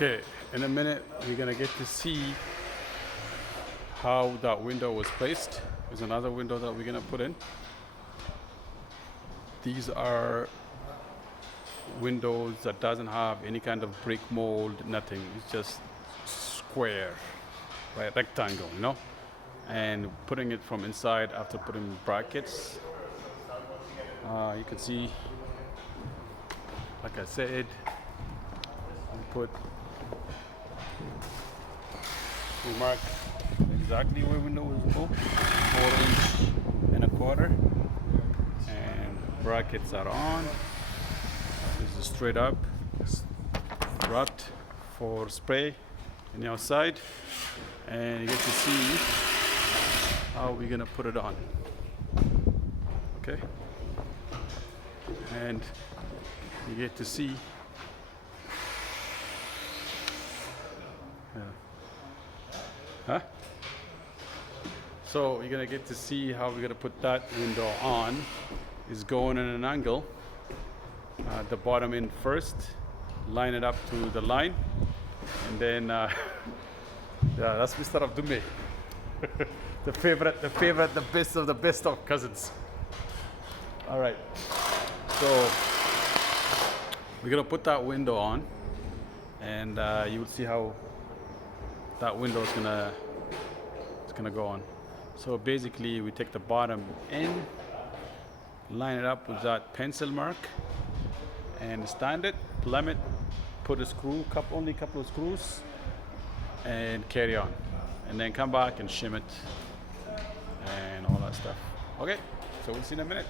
Okay, in a minute you're gonna get to see how that window was placed. There's another window that we're gonna put in. These are windows that doesn't have any kind of brick mold, nothing. It's just square, right, rectangle, and putting it from inside after putting brackets. You can see, like I said, we mark exactly where window will go, 4.25 inches, and brackets are on. This is straight up, wrapped for spray on the outside, and you get to see how we're gonna put it on. Okay, and you get to see. Huh? So you're gonna get to see how we're gonna put that window on. Is going in an angle. The bottom end first, line it up to the line, and then yeah, that's Mr. Abdume. the favorite, the best of cousins. All right, so we're gonna put that window on, and you will see how that window is gonna go on. So basically, we take the bottom end, line it up with that pencil mark, and stand it, plumb it, put a screw, only a couple of screws, and carry on. And then come back and shim it and all that stuff. Okay, so we'll see in a minute.